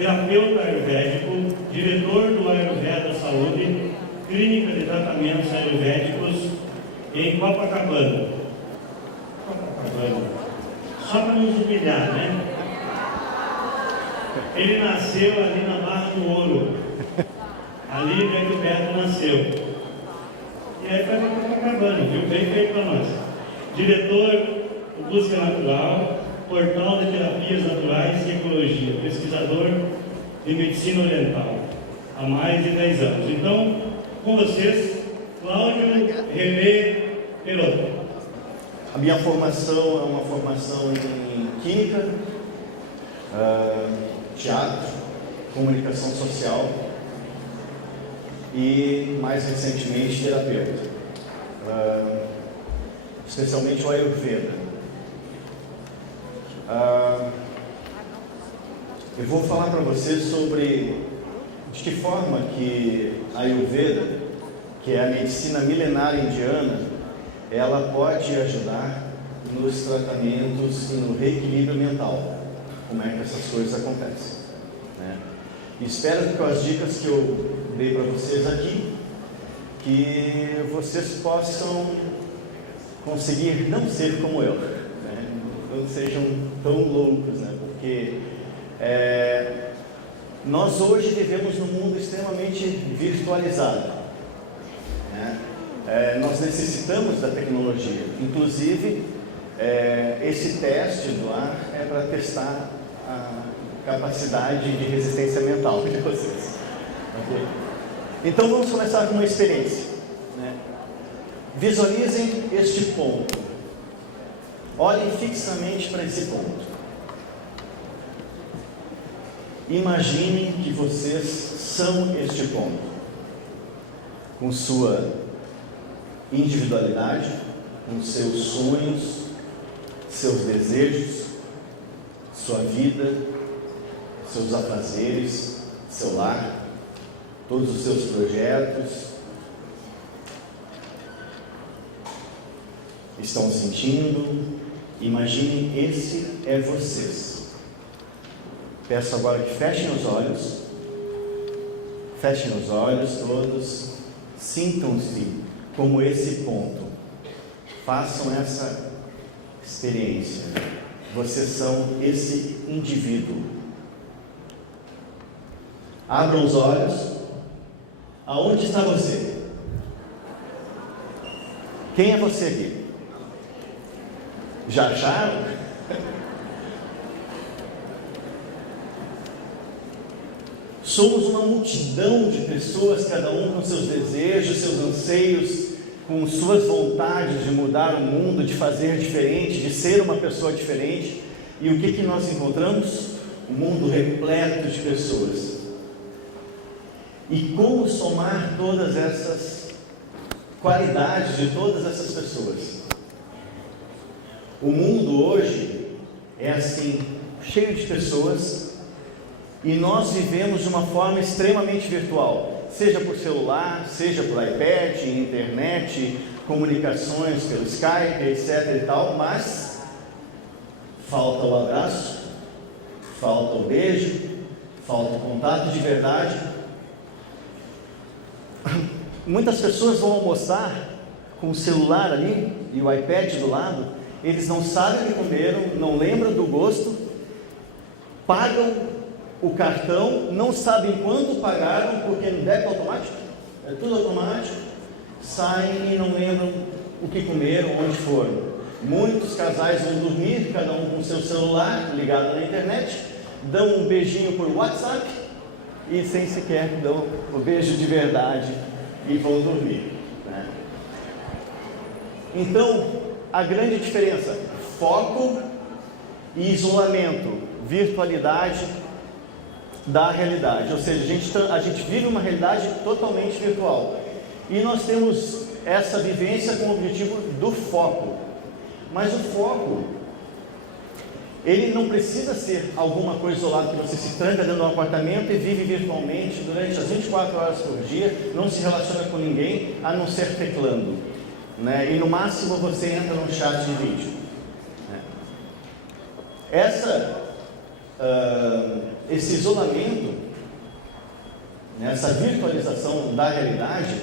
terapeuta ayurvédico, diretor do Ayurveda Saúde, clínica de tratamentos ayurvédicos em Copacabana. Só para nos humilhar, né? Ele nasceu ali na Barra do Ouro. Ali que o Beto nasceu. E aí foi para Copacabana, viu? Bem feito para nós. Diretor do Busca Natural, Portal de Terapias Naturais e Ecologia, pesquisador de Medicina Oriental, há mais de 10 anos. Então, com vocês, Cláudio René Perotto. A minha formação é uma formação em Química, Teatro, Comunicação Social e, mais recentemente, terapeuta, especialmente o Ayurveda. Eu vou falar para vocês sobre de que forma que a Ayurveda, que é a medicina milenar indiana, ela pode ajudar nos tratamentos e no reequilíbrio mental. Como é que essas coisas acontecem, né? Espero que com as dicas que eu dei para vocês aqui, que vocês possam conseguir não ser como eu, né? Não sejam tão loucos, né? Porque nós hoje vivemos num mundo extremamente virtualizado, né? Nós necessitamos da tecnologia. Inclusive, esse teste do ar é para testar a capacidade de resistência mental de vocês. Okay? Então vamos começar com uma experiência, né? Visualizem este ponto. Olhem fixamente para esse ponto. Imaginem que vocês são este ponto, com sua individualidade, com seus sonhos, seus desejos, sua vida, seus afazeres, seu lar, todos os seus projetos. Estão sentindo? Imaginem, esse é vocês. Peço agora que fechem os olhos todos, sintam-se como esse ponto, façam essa experiência. Vocês são esse indivíduo. Abram os olhos. Aonde está você? Quem é você aqui? Já acharam? Somos uma multidão de pessoas, cada um com seus desejos, seus anseios, com suas vontades de mudar o mundo, de fazer diferente, de ser uma pessoa diferente. E o que nós encontramos? Um mundo repleto de pessoas. E como somar todas essas qualidades de todas essas pessoas? O mundo hoje é assim, cheio de pessoas, e nós vivemos de uma forma extremamente virtual, seja por celular, seja por iPad, internet, comunicações pelo Skype, etc e tal, mas falta o abraço, falta o beijo, falta o contato de verdade. Muitas pessoas vão almoçar com o celular ali e o iPad do lado, eles não sabem o que comeram, não lembram do gosto, pagam o cartão, não sabem quando pagaram, porque no débito automático, é tudo automático, saem e não lembram o que comeram, onde foram. Muitos casais vão dormir, cada um com o seu celular ligado na internet, dão um beijinho por WhatsApp e sem sequer dão o beijo de verdade e vão dormir, né? Então, a grande diferença: foco e isolamento, virtualidade da realidade. Ou seja, a gente vive uma realidade totalmente virtual. E nós temos essa vivência com o objetivo do foco. Mas o foco, ele não precisa ser alguma coisa isolada que você se tranca dentro de um apartamento e vive virtualmente durante as 24 horas por dia, não se relaciona com ninguém, a não ser teclando, né? E no máximo você entra num chat de vídeo, né? esse isolamento, né, essa virtualização da realidade,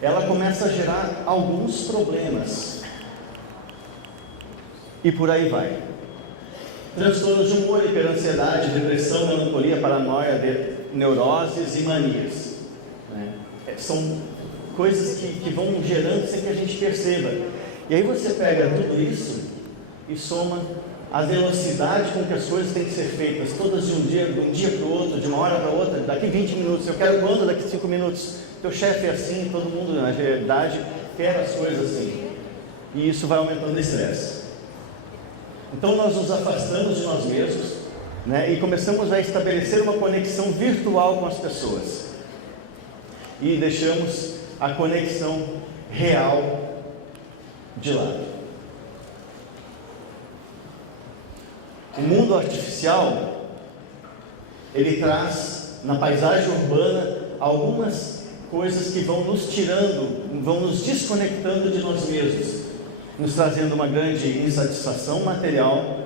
ela começa a gerar alguns problemas. E por aí vai. Transtornos de humor, hiperansiedade, depressão, melancolia, paranoia, neuroses e manias, né? São coisas que vão gerando sem que a gente perceba. E aí você pega tudo isso e soma a velocidade com que as coisas têm que ser feitas, todas de um dia para o outro, de uma hora para outra, daqui 20 minutos, eu quero quando? Daqui 5 minutos. Teu chefe é assim, todo mundo na realidade quer as coisas assim. E isso vai aumentando o estresse. Então nós nos afastamos de nós mesmos, né, e começamos a estabelecer uma conexão virtual com as pessoas. E deixamos a conexão real de lado. O mundo artificial, ele traz na paisagem urbana algumas coisas que vão nos tirando, vão nos desconectando de nós mesmos, nos trazendo uma grande insatisfação material.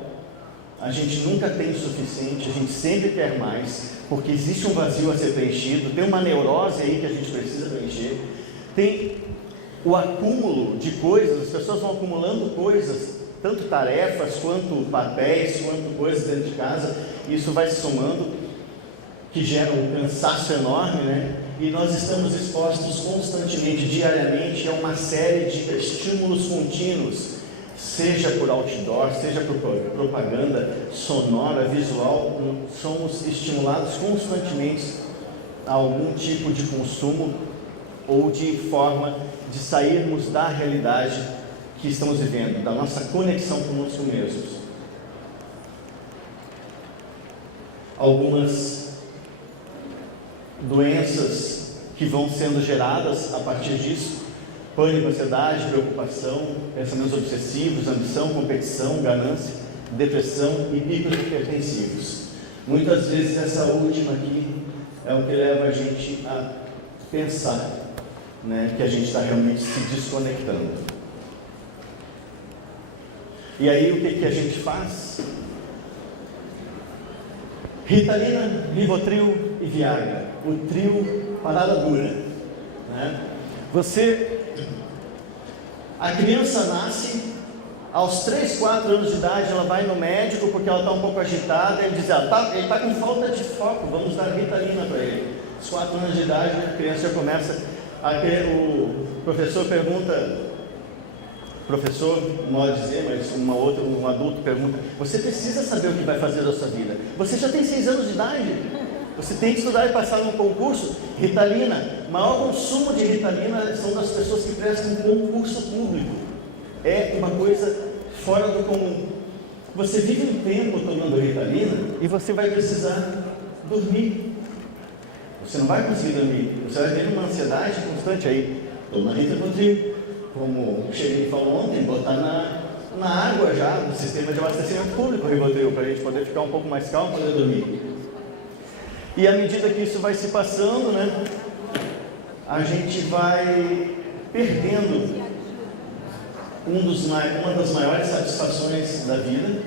A gente nunca tem o suficiente, a gente sempre quer mais, porque existe um vazio a ser preenchido, tem uma neurose aí que a gente precisa preencher, tem o acúmulo de coisas, as pessoas vão acumulando coisas, tanto tarefas, quanto papéis, quanto coisas dentro de casa, e isso vai se somando, que gera um cansaço enorme, né? E nós estamos expostos constantemente, diariamente, a uma série de estímulos contínuos, seja por outdoor, seja por propaganda sonora, visual. Somos estimulados constantemente a algum tipo de consumo ou de forma de sairmos da realidade que estamos vivendo, da nossa conexão conosco mesmos. Algumas doenças que vão sendo geradas a partir disso: pânico, ansiedade, preocupação, pensamentos obsessivos, ambição, competição, ganância, depressão e picos hipertensivos. Muitas vezes essa última aqui é o que leva a gente a pensar, né, que a gente está realmente se desconectando. E aí o que a gente faz? Ritalina, Rivotril e Viagra, o trio parada dura, né? A criança nasce, aos 3, 4 anos de idade, ela vai no médico porque ela está um pouco agitada, ele diz, ele está com falta de foco, vamos dar Ritalina para ele. Aos 4 anos de idade, a criança já começa, o professor pergunta, modo de dizer, mas um adulto pergunta, você precisa saber o que vai fazer da sua vida, você já tem 6 anos de idade, você tem que estudar e passar num concurso. Ritalina, maior consumo de Ritalina são das pessoas que prestam um concurso público, é uma coisa fora do comum. Você vive um tempo tomando Ritalina e você vai precisar dormir, você não vai conseguir dormir, você vai ter uma ansiedade constante aí, toma Rivotril, como o Xerife falou ontem, botar na água já, no sistema de abastecimento público, o Rivotril, para a gente poder ficar um pouco mais calmo para poder dormir. E à medida que isso vai se passando, né, a gente vai perdendo uma das maiores satisfações da vida,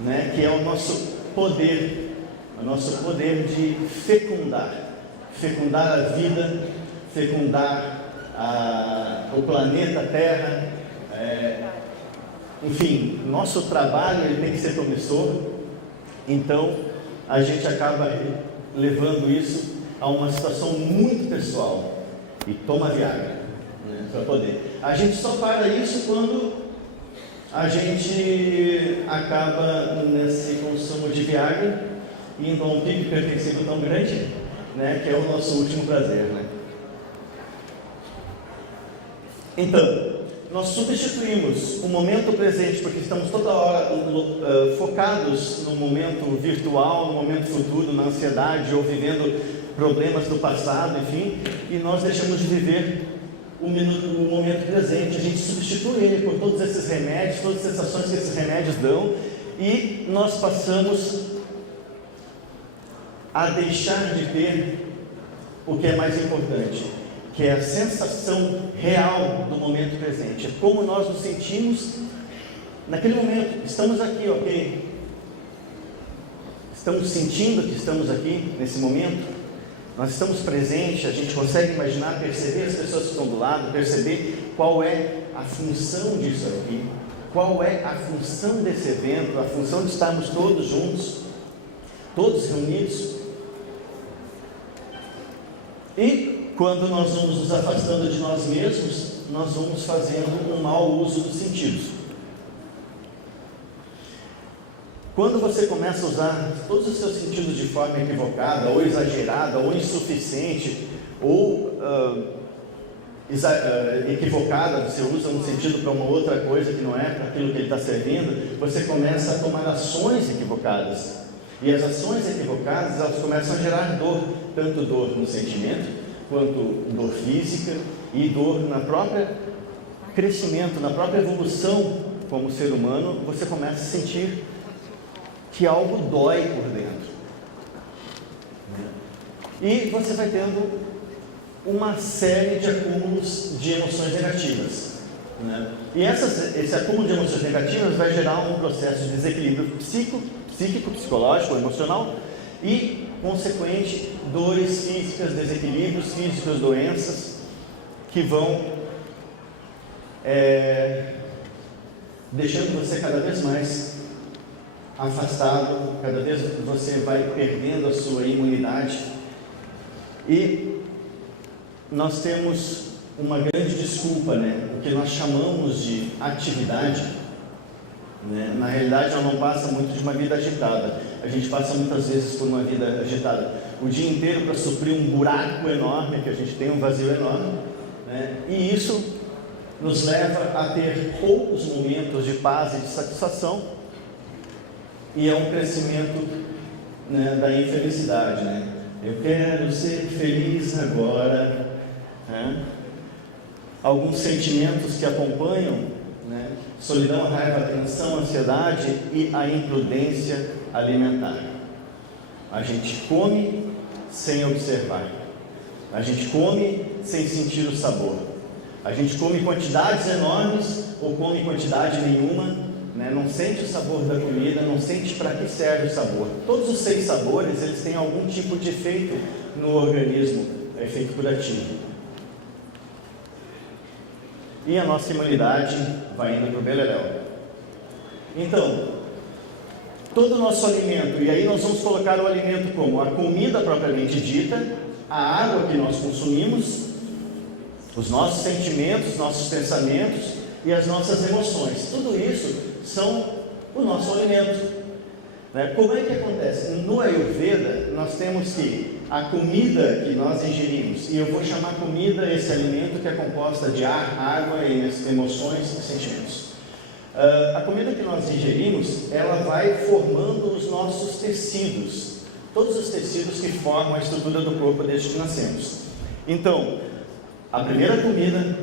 né, que é o nosso poder de fecundar a vida, fecundar o planeta Terra, enfim, nosso trabalho ele tem que ser promissor. Então a gente acaba levando isso a uma situação muito pessoal e toma Viagra, né, para poder. A gente só para isso quando a gente acaba nesse consumo de Viagra, indo a um pico hipertensivo tão grande, né, que é o nosso último prazer, né? Então, nós substituímos o momento presente, porque estamos toda hora focados no momento virtual, no momento futuro, na ansiedade, ou vivendo problemas do passado, enfim, e nós deixamos de viver o momento presente. A gente substitui ele por todos esses remédios, todas as sensações que esses remédios dão, e nós passamos a deixar de ter o que é mais importante, que é a sensação real do momento presente. É como nós nos sentimos naquele momento. Estamos aqui, ok? Estamos sentindo que estamos aqui nesse momento? Nós estamos presentes, a gente consegue imaginar, perceber as pessoas que estão do lado, perceber qual é a função disso aqui, qual é a função desse evento, a função de estarmos todos juntos, todos reunidos. E quando nós vamos nos afastando de nós mesmos, nós vamos fazendo um mau uso dos sentidos. Quando você começa a usar todos os seus sentidos de forma equivocada, ou exagerada, ou insuficiente, ou equivocada, você usa um sentido para uma outra coisa que não é para aquilo que ele está servindo, você começa a tomar ações equivocadas. E as ações equivocadas, elas começam a gerar dor, tanto dor no sentimento, quanto dor física, e dor na própria crescimento, na própria evolução como ser humano. Você começa a sentir que algo dói por dentro, e você vai tendo uma série de acúmulos de emoções negativas, e esse acúmulo de emoções negativas vai gerar um processo de desequilíbrio psíquico, psicológico, emocional, e consequente dores físicas, desequilíbrios físicos, doenças que vão deixando você cada vez mais afastado, cada vez você vai perdendo a sua imunidade. E nós temos uma grande desculpa, o que nós chamamos de atividade, na realidade ela não passa muito de uma vida agitada. A gente passa muitas vezes por uma vida agitada o dia inteiro para suprir um buraco enorme, que a gente tem um vazio enorme, e isso nos leva a ter poucos momentos de paz e de satisfação, e é um crescimento da infelicidade. Eu quero ser feliz agora. Alguns sentimentos que acompanham, solidão, raiva, tensão, ansiedade e a imprudência alimentar. A gente come sem observar, a gente come sem sentir o sabor, a gente come quantidades enormes ou come quantidade nenhuma, não sente o sabor da comida, não sente para que serve o sabor. Todos os 6 sabores, eles têm algum tipo de efeito no organismo, efeito curativo. E a nossa imunidade vai indo para o beleléu. Então, todo o nosso alimento, e aí nós vamos colocar o alimento como a comida propriamente dita, a água que nós consumimos, os nossos sentimentos, nossos pensamentos e as nossas emoções. Tudo isso são o nosso alimento. Como é que acontece? No Ayurveda, nós temos que a comida que nós ingerimos, e eu vou chamar comida esse alimento que é composta de ar, água, emoções e sentimentos. A comida que nós ingerimos, ela vai formando os nossos tecidos, todos os tecidos que formam a estrutura do corpo desde que nascemos. Então, a primeira comida,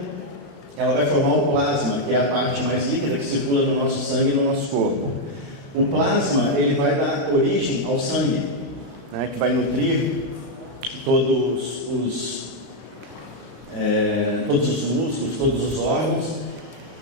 ela vai formar o plasma, que é a parte mais líquida que circula no nosso sangue e no nosso corpo. O plasma, ele vai dar origem ao sangue, que vai nutrir todos os músculos, todos os órgãos.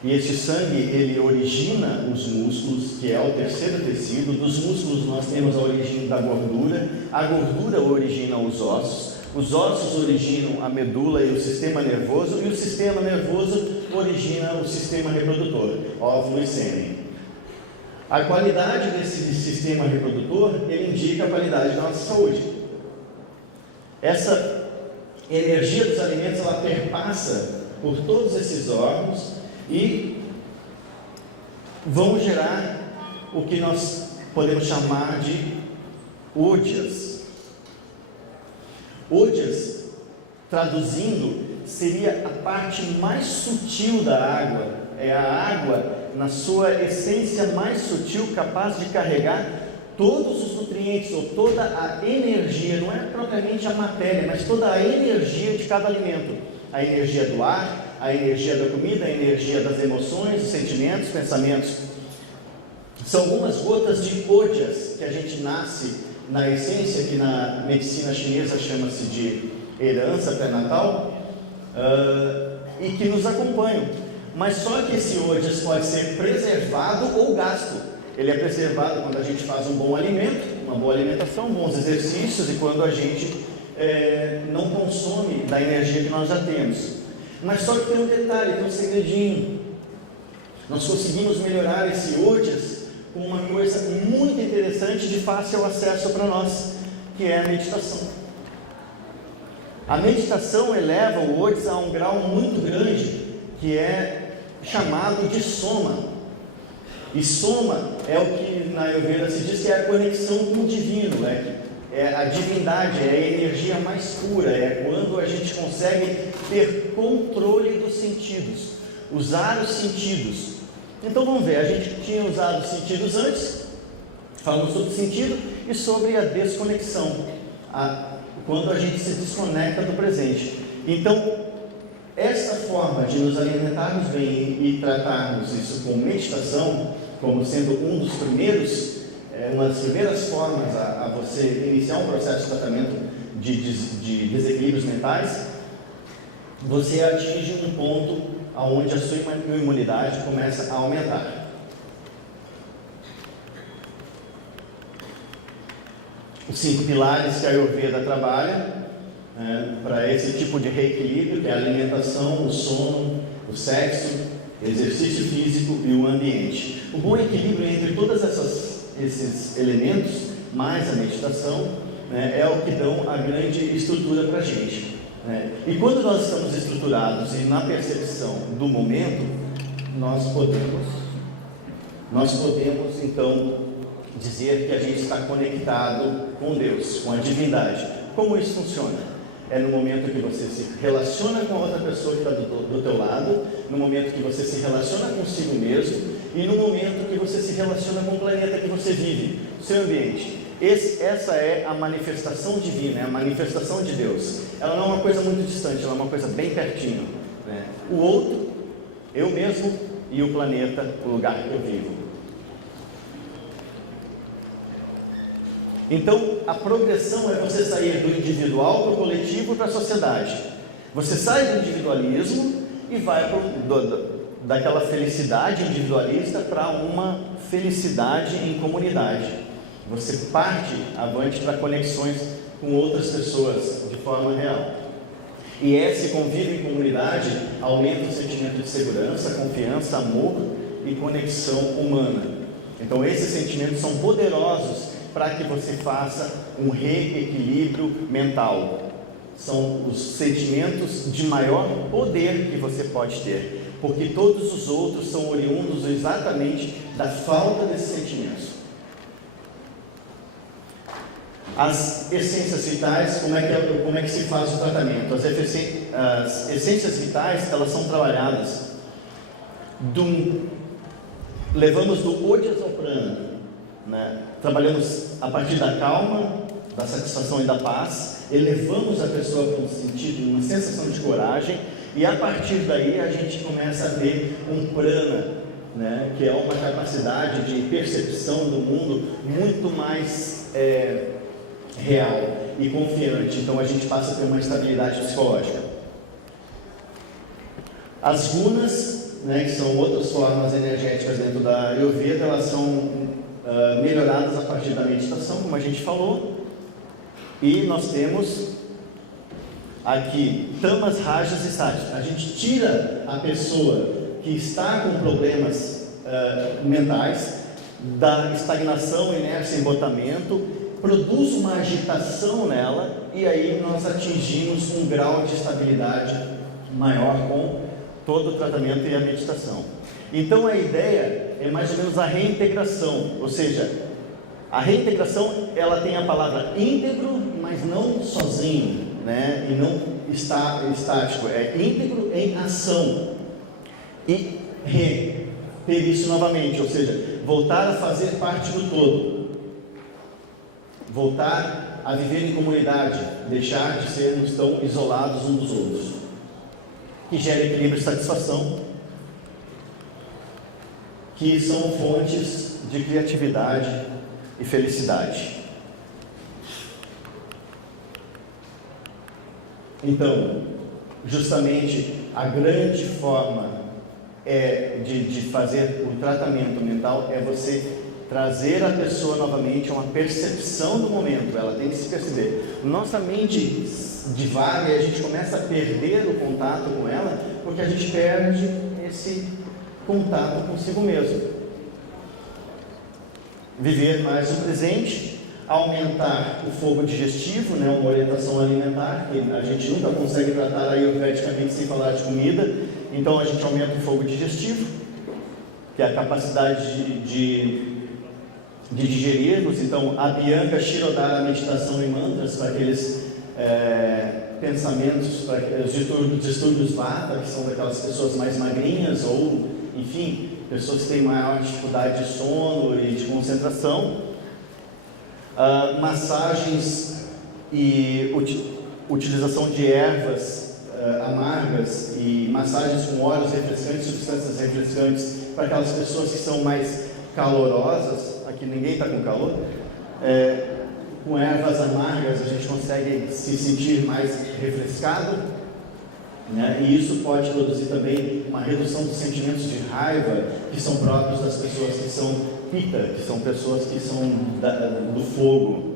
E esse sangue, ele origina os músculos, que é o terceiro tecido. Dos músculos nós temos a origem da gordura, a gordura origina os ossos originam a medula e o sistema nervoso, e o sistema nervoso origina o sistema reprodutor, óvulo e sêmen. A qualidade desse sistema reprodutor, ele indica a qualidade da nossa saúde. Essa energia dos alimentos, ela perpassa por todos esses órgãos e vão gerar o que nós podemos chamar de údias. Údias, traduzindo, seria a parte mais sutil da água. É a água na sua essência mais sutil, capaz de carregar todos os nutrientes ou toda a energia, não é propriamente a matéria, mas toda a energia de cada alimento. A energia do ar, a energia da comida, a energia das emoções, dos sentimentos, pensamentos. São algumas gotas de údias que a gente nasce na essência, que na medicina chinesa chama-se de herança pré-natal, e que nos acompanham. Mas só que esse údias pode ser preservado ou gasto. Ele é preservado quando a gente faz um bom alimento, uma boa alimentação, bons exercícios e quando a gente não consome da energia que nós já temos. Mas só que tem um detalhe, tem um segredinho. Nós conseguimos melhorar esse ojas com uma coisa muito interessante de fácil acesso para nós, que é a meditação. A meditação eleva o ojas a um grau muito grande, que é chamado de soma. E soma é o que na Ayurveda se diz que é a conexão com o divino, é a divindade, é a energia mais pura, é quando a gente consegue ter controle dos sentidos, usar os sentidos. Então vamos ver, a gente tinha usado os sentidos antes, falamos sobre o sentido e sobre a desconexão, quando a gente se desconecta do presente. Então, essa forma de nos alimentarmos bem e tratarmos isso com meditação, como sendo um dos primeiros, uma das primeiras formas a você iniciar um processo de tratamento de desequilíbrios mentais, você atinge um ponto onde a sua imunidade começa a aumentar. Os 5 pilares que a Ayurveda trabalha para esse tipo de reequilíbrio, que é a alimentação, o sono, o sexo, o exercício físico e o ambiente. O bom equilíbrio entre todos esses elementos, mais a meditação, é o que dão a grande estrutura para a gente. E quando nós estamos estruturados e na percepção do momento, nós podemos então dizer que a gente está conectado com Deus, com a divindade. Como isso funciona? É no momento que você se relaciona com a outra pessoa que está do teu lado, no momento que você se relaciona consigo mesmo e no momento que você se relaciona com o planeta que você vive, o seu ambiente. Essa é a manifestação divina, é a manifestação de Deus. Ela não é uma coisa muito distante, ela é uma coisa bem pertinho. O outro, eu mesmo e o planeta, o lugar que eu vivo. Então, a progressão é você sair do individual para o coletivo para a sociedade. Você sai do individualismo e vai daquela felicidade individualista para uma felicidade em comunidade. Você parte avante para conexões com outras pessoas de forma real. E esse convívio em comunidade aumenta o sentimento de segurança, confiança, amor e conexão humana. Então, esses sentimentos são poderosos para que você faça um reequilíbrio mental. São os sentimentos de maior poder que você pode ter, porque todos os outros são oriundos exatamente da falta desses sentimentos. As essências vitais, como é que se faz o tratamento? As essências vitais, elas são trabalhadas levamos do ojas ao prana. Trabalhamos a partir da calma, da satisfação e da paz, elevamos a pessoa para um sentido, uma sensação de coragem, e a partir daí a gente começa a ter um prana, que é uma capacidade de percepção do mundo muito mais real e confiante. Então a gente passa a ter uma estabilidade psicológica. As gunas, que são outras formas energéticas dentro da Ayurveda, elas são melhoradas a partir da meditação, como a gente falou, e nós temos aqui tamas, rajas e sattva. A gente tira a pessoa que está com problemas mentais da estagnação, inércia e embotamento, produz uma agitação nela e aí nós atingimos um grau de estabilidade maior com todo o tratamento e a meditação. Então a ideia é mais ou menos a reintegração, ou seja, a reintegração ela tem a palavra íntegro, mas não sozinho, e não estático, é íntegro em ação e ter isso novamente, ou seja, voltar a fazer parte do todo, voltar a viver em comunidade, deixar de sermos tão isolados uns dos outros, que gera equilíbrio e satisfação, que são fontes de criatividade e felicidade. Então, justamente a grande forma de fazer o tratamento mental é você trazer a pessoa novamente a uma percepção do momento. Ela tem que se perceber. Nossa mente divaga e a gente começa a perder o contato com ela, porque a gente perde esse contato consigo mesmo. Viver mais o presente, aumentar o fogo digestivo, né, uma orientação alimentar, que a gente nunca consegue tratar ayurvedicamente sem falar de comida, então a gente aumenta o fogo digestivo, que é a capacidade de digerirmos. Então, a Bianca Shirodara, meditação e mantras, para aqueles pensamentos, para os distúrbios vata, que são daquelas pessoas mais magrinhas, ou, enfim, pessoas que têm maior dificuldade de sono e de concentração. Massagens e utilização de ervas amargas e massagens com óleos refrescantes, substâncias refrescantes, para aquelas pessoas que são mais calorosas. Aqui ninguém está com calor. Com ervas amargas a gente consegue se sentir mais refrescado, né? E isso pode produzir também uma redução dos sentimentos de raiva que são próprios das pessoas que são pita, que são pessoas que são do fogo.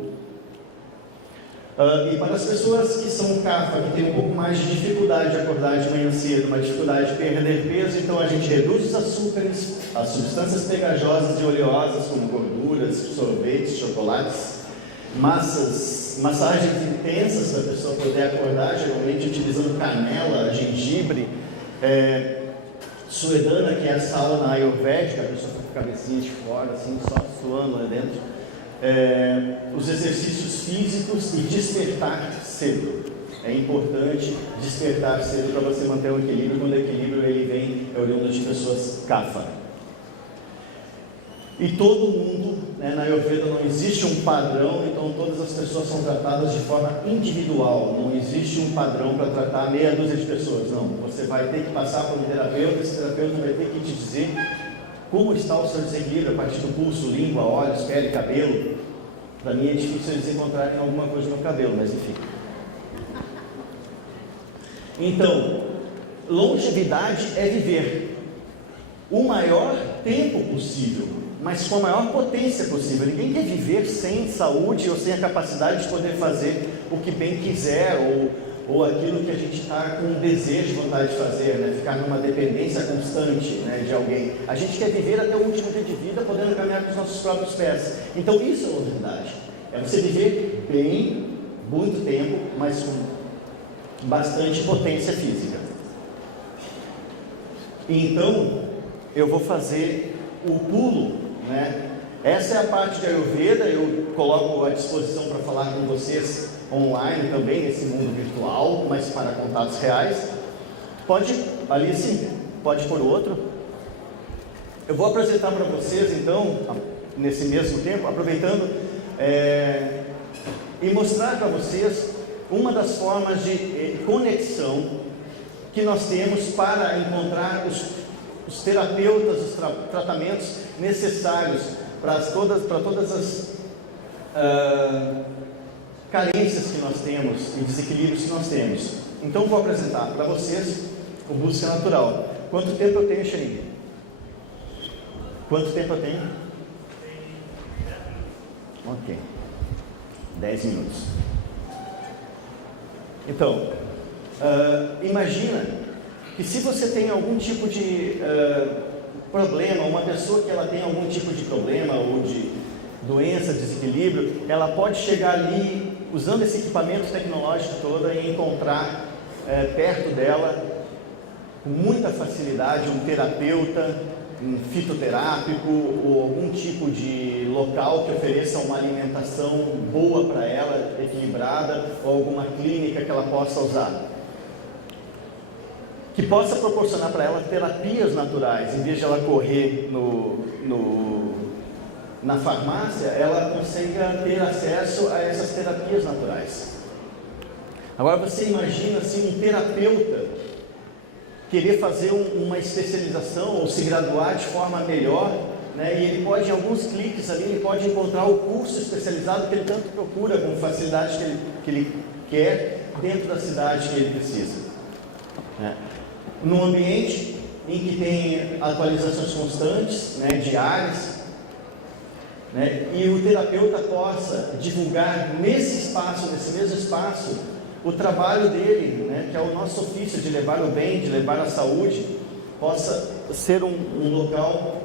E para as pessoas que são kapha, que têm um pouco mais de dificuldade de acordar de manhã cedo, uma dificuldade de perder peso, então a gente reduz os açúcares, as substâncias pegajosas e oleosas, como gorduras, sorvetes, chocolates, massagens intensas para a pessoa poder acordar, geralmente utilizando canela, gengibre, suedana, que é a sauna ayurvédica, a pessoa fica com a cabecinha de fora, assim, só suando lá dentro. Os exercícios físicos e despertar cedo. É importante despertar cedo para você manter o equilíbrio. Quando o equilíbrio ele vem, é oriundo de pessoas kapha. E todo mundo, né, na Ayurveda não existe um padrão, então todas as pessoas são tratadas de forma individual. Não existe um padrão para tratar meia dúzia de pessoas, não. Você vai ter que passar por um terapeuta, esse terapeuta vai ter que te dizer como está o seu desequilíbrio a partir do pulso, língua, olhos, pele, cabelo. Para mim é difícil eles encontrarem alguma coisa no cabelo, mas enfim. Então, longevidade é viver o maior tempo possível, mas com a maior potência possível. Ninguém quer viver sem saúde ou sem a capacidade de poder fazer o que bem quiser, ou aquilo que a gente está com desejo, vontade de fazer, né? Ficar numa dependência constante, né, de alguém. A gente quer viver até o último dia de vida, podendo caminhar com os nossos próprios pés. Então isso é longevidade. É você viver bem, muito tempo, mas com bastante potência física. Então, eu vou fazer o pulo, né? Essa é a parte de Ayurveda, eu coloco à disposição para falar com vocês online também, nesse mundo virtual, mas para contatos reais. Pode, ali sim, pode pôr o outro. Eu vou apresentar para vocês, então, nesse mesmo tempo, aproveitando, e mostrar para vocês uma das formas de conexão que nós temos para encontrar os terapeutas, os tratamentos necessários para todas as carências que nós temos e desequilíbrios que nós temos. Então vou apresentar para vocês o Busca Natural. Quanto tempo eu tenho, Xeringue? Quanto tempo eu tenho? Ok, 10 minutos. Então, imagina que se você tem algum tipo de problema, uma pessoa que ela tem algum tipo de problema ou de doença, desequilíbrio, ela pode chegar ali usando esse equipamento tecnológico todo e encontrar perto dela com muita facilidade um terapeuta, um fitoterápico ou algum tipo de local que ofereça uma alimentação boa para ela, equilibrada, ou alguma clínica que ela possa usar, que possa proporcionar para ela terapias naturais. Em vez de ela correr na farmácia, ela consiga ter acesso a essas terapias naturais. Agora você imagina assim um terapeuta querer fazer uma especialização ou se graduar de forma melhor, né? E ele pode, em alguns cliques ali, ele pode encontrar o curso especializado que ele tanto procura, com facilidade que ele quer, dentro da cidade que ele precisa, né? Num ambiente em que tem atualizações constantes, né, diárias, né? E o terapeuta possa divulgar nesse mesmo espaço, o trabalho dele, né? Que é o nosso ofício de levar o bem, de levar a saúde, possa ser um local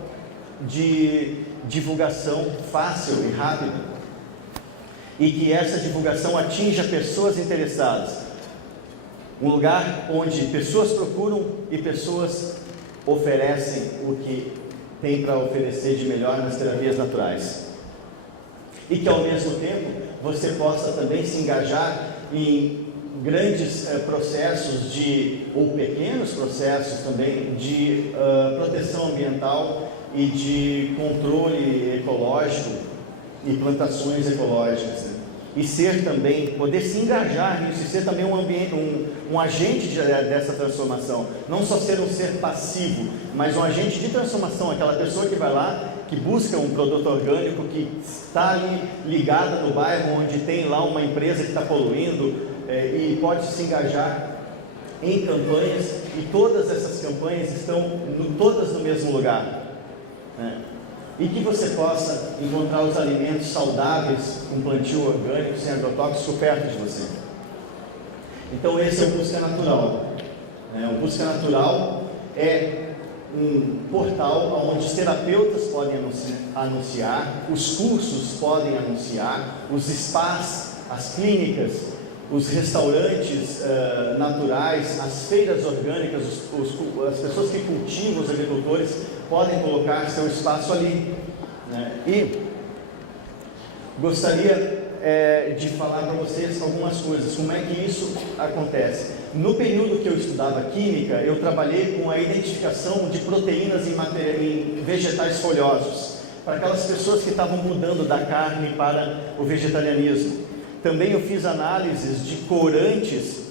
de divulgação fácil e rápida, e que essa divulgação atinja pessoas interessadas, um lugar onde pessoas procuram e pessoas oferecem o que tem para oferecer de melhor nas terapias naturais, e que ao mesmo tempo você possa também se engajar em grandes processos ou pequenos processos também de proteção ambiental e de controle ecológico e plantações ecológicas, né? E poder se engajar nisso, e ser também um agente dessa transformação, não só ser um ser passivo, mas um agente de transformação, aquela pessoa que vai lá, que busca um produto orgânico, que está ali ligada no bairro onde tem lá uma empresa que está poluindo, e pode se engajar em campanhas, e todas essas campanhas estão todas no mesmo lugar, né? E que você possa encontrar os alimentos saudáveis com plantio orgânico, sem agrotóxico, perto de você. Então esse é o Busca Natural, né? O Busca Natural é um portal onde os terapeutas podem anunciar, os cursos podem anunciar, os spas, as clínicas, os restaurantes naturais, as feiras orgânicas, as pessoas que cultivam, os agricultores, podem colocar seu espaço ali, né? E gostaria de falar para vocês algumas coisas, como é que isso acontece. No período que eu estudava química, eu trabalhei com a identificação de proteínas em vegetais folhosos, para aquelas pessoas que estavam mudando da carne para o vegetarianismo. Também eu fiz análises de corantes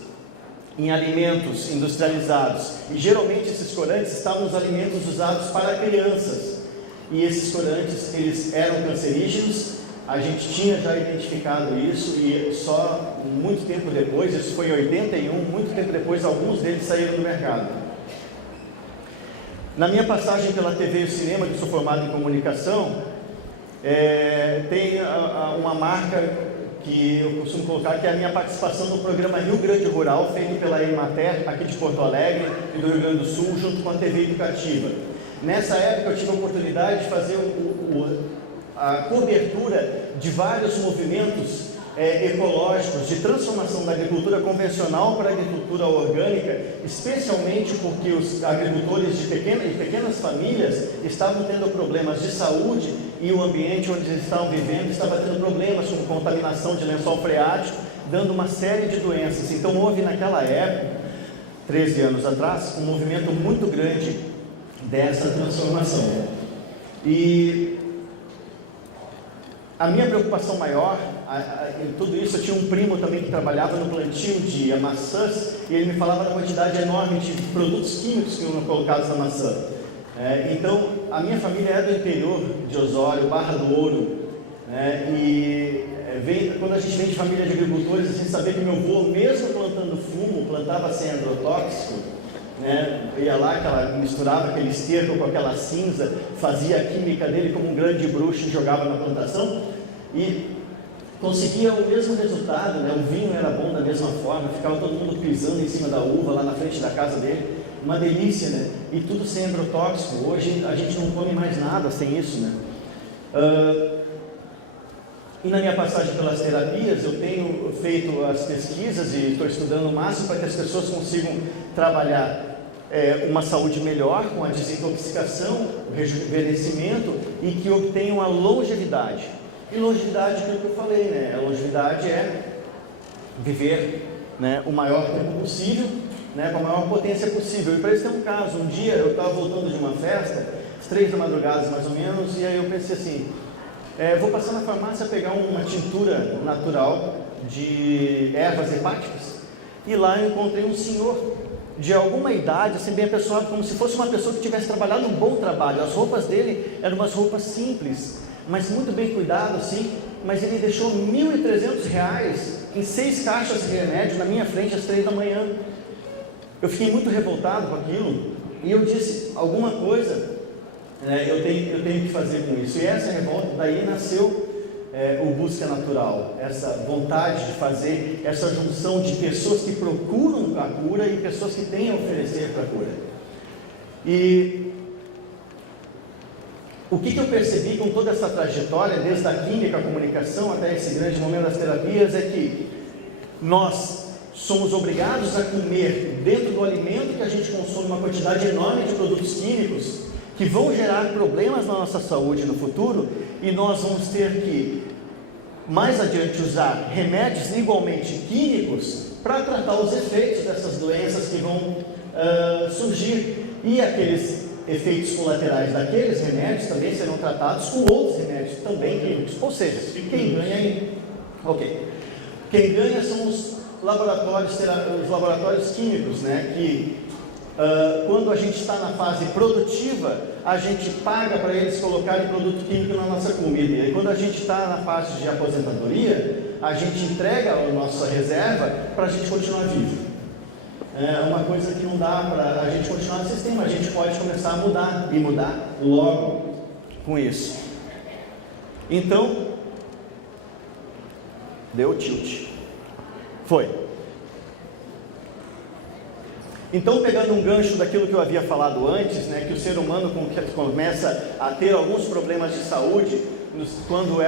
em alimentos industrializados, e geralmente esses corantes estavam nos alimentos usados para crianças, e esses corantes, eles eram cancerígenos. A gente tinha já identificado isso, e só muito tempo depois, isso foi em 81, muito tempo depois, alguns deles saíram do mercado. Na minha passagem pela TV e cinema, que sou formado em comunicação, tem uma marca que eu costumo colocar, que é a minha participação no programa Rio Grande Rural, feito pela Emater, aqui de Porto Alegre e do Rio Grande do Sul, junto com a TV Educativa. Nessa época eu tive a oportunidade de fazer a cobertura de vários movimentos ecológicos, de transformação da agricultura convencional para a agricultura orgânica, especialmente porque os agricultores de pequenas famílias estavam tendo problemas de saúde, e o ambiente onde eles estavam vivendo estava tendo problemas com contaminação de lençol freático, dando uma série de doenças. Então houve naquela época, 13 anos atrás, um movimento muito grande dessa transformação. E a minha preocupação maior em tudo isso, eu tinha um primo também que trabalhava no plantio de maçãs, e ele me falava da quantidade enorme de produtos químicos que iam colocados na maçã. Então, a minha família é do interior de Osório, Barra do Ouro, e quando a gente vem de família de agricultores, a gente sabia que meu avô, mesmo plantando fumo, plantava sem agrotóxico, ia lá, misturava aquele esterco com aquela cinza, fazia a química dele como um grande bruxo e jogava na plantação, e conseguia o mesmo resultado, o vinho era bom da mesma forma, ficava todo mundo pisando em cima da uva lá na frente da casa dele, uma delícia, e tudo sem agrotóxico. Hoje a gente não come mais nada sem isso, E na minha passagem pelas terapias, eu tenho feito as pesquisas e estou estudando o máximo para que as pessoas consigam trabalhar uma saúde melhor com a desintoxicação, o rejuvenescimento, e que obtenham a longevidade. E longevidade, aquilo que eu falei, a longevidade é viver o maior tempo possível, com a maior potência possível. E para isso tem um caso. Um dia eu estava voltando de uma festa, às 3 da madrugada mais ou menos, e aí eu pensei assim, vou passar na farmácia pegar uma tintura natural de ervas hepáticas, e lá eu encontrei um senhor de alguma idade, assim bem apessoado, como se fosse uma pessoa que tivesse trabalhado um bom trabalho. As roupas dele eram umas roupas simples, mas muito bem cuidado, assim, mas ele deixou R$ 1.300 em 6 caixas de remédio na minha frente às 3 da manhã. Eu fiquei muito revoltado com aquilo, e eu disse, alguma coisa eu tenho que fazer com isso. E essa revolta, daí nasceu o Busca Natural, essa vontade de fazer essa junção de pessoas que procuram a cura e pessoas que têm a oferecer para a cura. E o que eu percebi com toda essa trajetória, desde a química, a comunicação até esse grande momento das terapias, é que nós somos obrigados a comer dentro do alimento que a gente consome uma quantidade enorme de produtos químicos que vão gerar problemas na nossa saúde no futuro, e nós vamos ter que mais adiante usar remédios igualmente químicos para tratar os efeitos dessas doenças que vão surgir, e aqueles efeitos colaterais daqueles remédios também serão tratados com outros remédios também químicos. Ou seja, quem ganha são os laboratórios químicos, né? Que quando a gente está na fase produtiva, a gente paga para eles colocarem produto químico na nossa comida, e quando a gente está na fase de aposentadoria, a gente entrega a nossa reserva para a gente continuar vivo. É uma coisa que não dá para a gente continuar no sistema, a gente pode começar a mudar, e mudar logo com isso. Então, deu tilt. Foi. Então, pegando um gancho daquilo que eu havia falado antes, né, que o ser humano começa a ter alguns problemas de saúde quando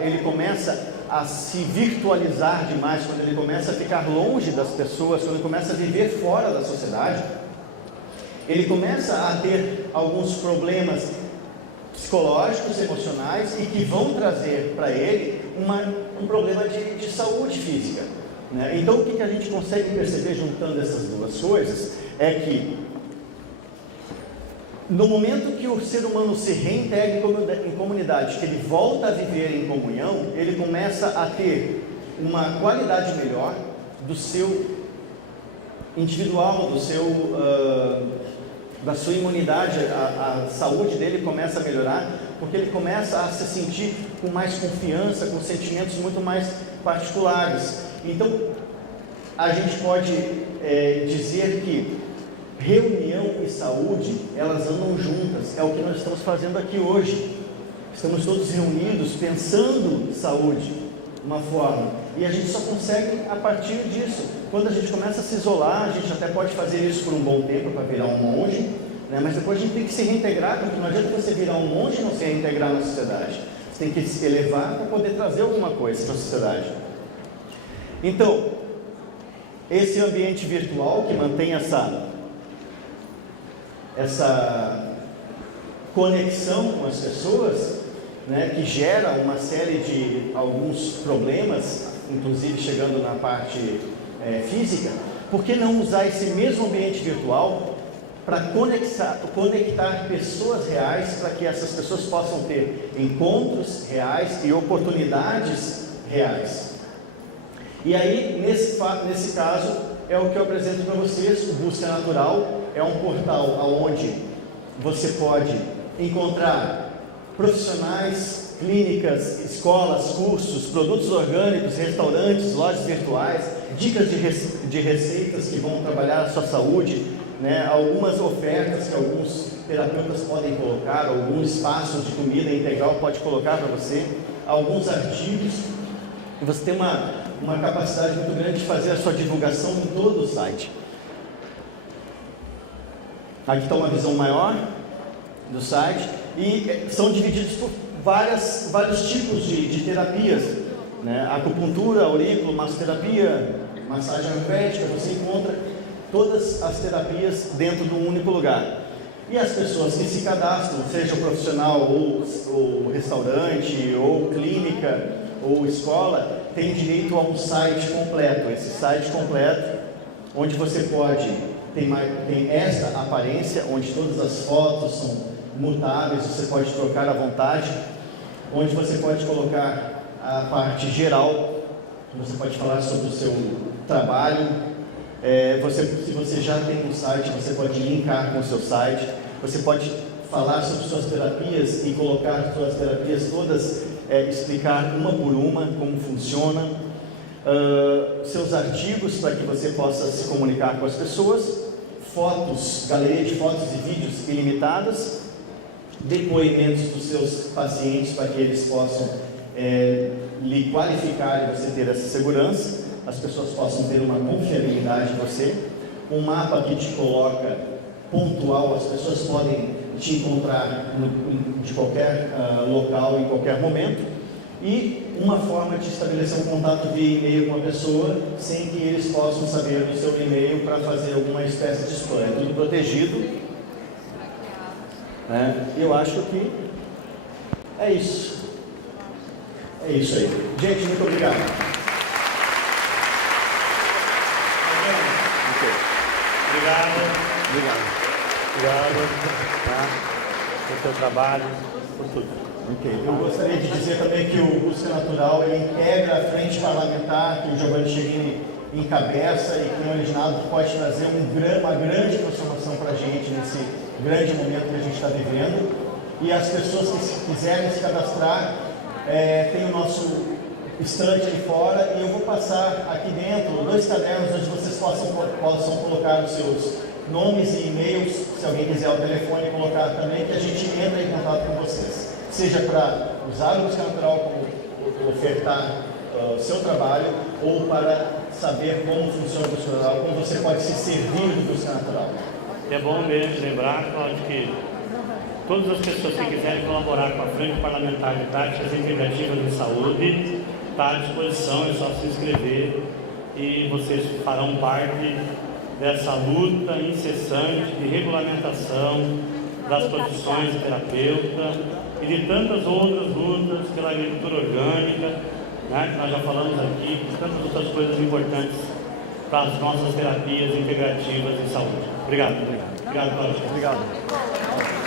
ele começa a se virtualizar demais, quando ele começa a ficar longe das pessoas, quando ele começa a viver fora da sociedade, ele começa a ter alguns problemas psicológicos, emocionais, e que vão trazer para ele um problema de saúde física, né? Então, o que a gente consegue perceber juntando essas duas coisas é que no momento que o ser humano se reintegra em comunidade, que ele volta a viver em comunhão, ele começa a ter uma qualidade melhor do seu individual, da sua imunidade, a saúde dele começa a melhorar, porque ele começa a se sentir com mais confiança, com sentimentos muito mais particulares. Então, a gente pode dizer que reunião e saúde, elas andam juntas. É o que nós estamos fazendo aqui hoje. Estamos todos reunidos pensando saúde, uma forma, e a gente só consegue a partir disso. Quando a gente começa a se isolar, a gente até pode fazer isso por um bom tempo para virar um monge, né? Mas depois a gente tem que se reintegrar, porque não adianta você virar um monge e não se reintegrar na sociedade. Você tem que se elevar para poder trazer alguma coisa para a sociedade. Então, esse ambiente virtual que mantém essa conexão com as pessoas, né, que gera uma série de alguns problemas, inclusive chegando na parte física, por que não usar esse mesmo ambiente virtual para conectar pessoas reais, para que essas pessoas possam ter encontros reais e oportunidades reais? E aí, nesse caso, é o que eu apresento para vocês. O Busca Natural é um portal onde você pode encontrar profissionais, clínicas, escolas, cursos, produtos orgânicos, restaurantes, lojas virtuais, dicas de receitas que vão trabalhar a sua saúde, né? Algumas ofertas que alguns terapeutas podem colocar, alguns espaços de comida integral pode colocar para você, alguns artigos, e você tem uma capacidade muito grande de fazer a sua divulgação em todo o site. Aqui está uma visão maior do site, e são divididos por vários tipos de terapias, né? Acupuntura, aurículo, massoterapia, massagem ayurvédica. Você encontra todas as terapias dentro de um único lugar. E as pessoas que se cadastram, seja o profissional ou restaurante, ou clínica, ou escola, tem direito a um site completo. Esse site completo, onde você pode, tem esta aparência, onde todas as fotos são mutáveis, você pode trocar à vontade, onde você pode colocar a parte geral, você pode falar sobre o seu trabalho, se você já tem um site, você pode linkar com o seu site, você pode falar sobre suas terapias e colocar suas terapias todas, explicar uma por uma como funciona, seus artigos para que você possa se comunicar com as pessoas, fotos, galeria de fotos e vídeos ilimitadas, depoimentos dos seus pacientes para que eles possam lhe qualificar e você ter essa segurança, as pessoas possam ter uma confiabilidade em você. Um mapa que te coloca pontual, as pessoas podem te encontrar de qualquer local, em qualquer momento, e uma forma de estabelecer um contato via e-mail com a pessoa, sem que eles possam saber do seu e-mail para fazer alguma espécie de spam. É tudo protegido. Eu acho que é isso. É isso aí. Gente, muito obrigado. Obrigado pelo seu trabalho, por tudo. Eu gostaria de dizer também que o Busca Natural ele integra a frente parlamentar que o Giovanni Cherini encabeça e que é um originado que pode trazer uma grande transformação para a gente nesse grande momento que a gente está vivendo. E as pessoas que quiserem se cadastrar, tem o nosso estante ali fora, e eu vou passar aqui dentro 2 cadernos onde vocês possam colocar os seus nomes e e-mails, se alguém quiser o telefone colocar também, que a gente entra em contato com vocês, seja para usar o Busca Natural como ofertar o seu trabalho, ou para saber como funciona o Busca Natural, como você pode se servir do Busca Natural. É bom mesmo lembrar, Cláudio, que todas as pessoas que quiserem colaborar com a Frente Parlamentar de Táticas Integrativas de Saúde, está à disposição, é só se inscrever e vocês farão parte dessa luta incessante de regulamentação das profissões de terapeuta e de tantas outras lutas pela agricultura orgânica, que nós já falamos aqui, tantas outras coisas importantes para as nossas terapias integrativas de saúde. Obrigado. Obrigado, Cláudio. Obrigado.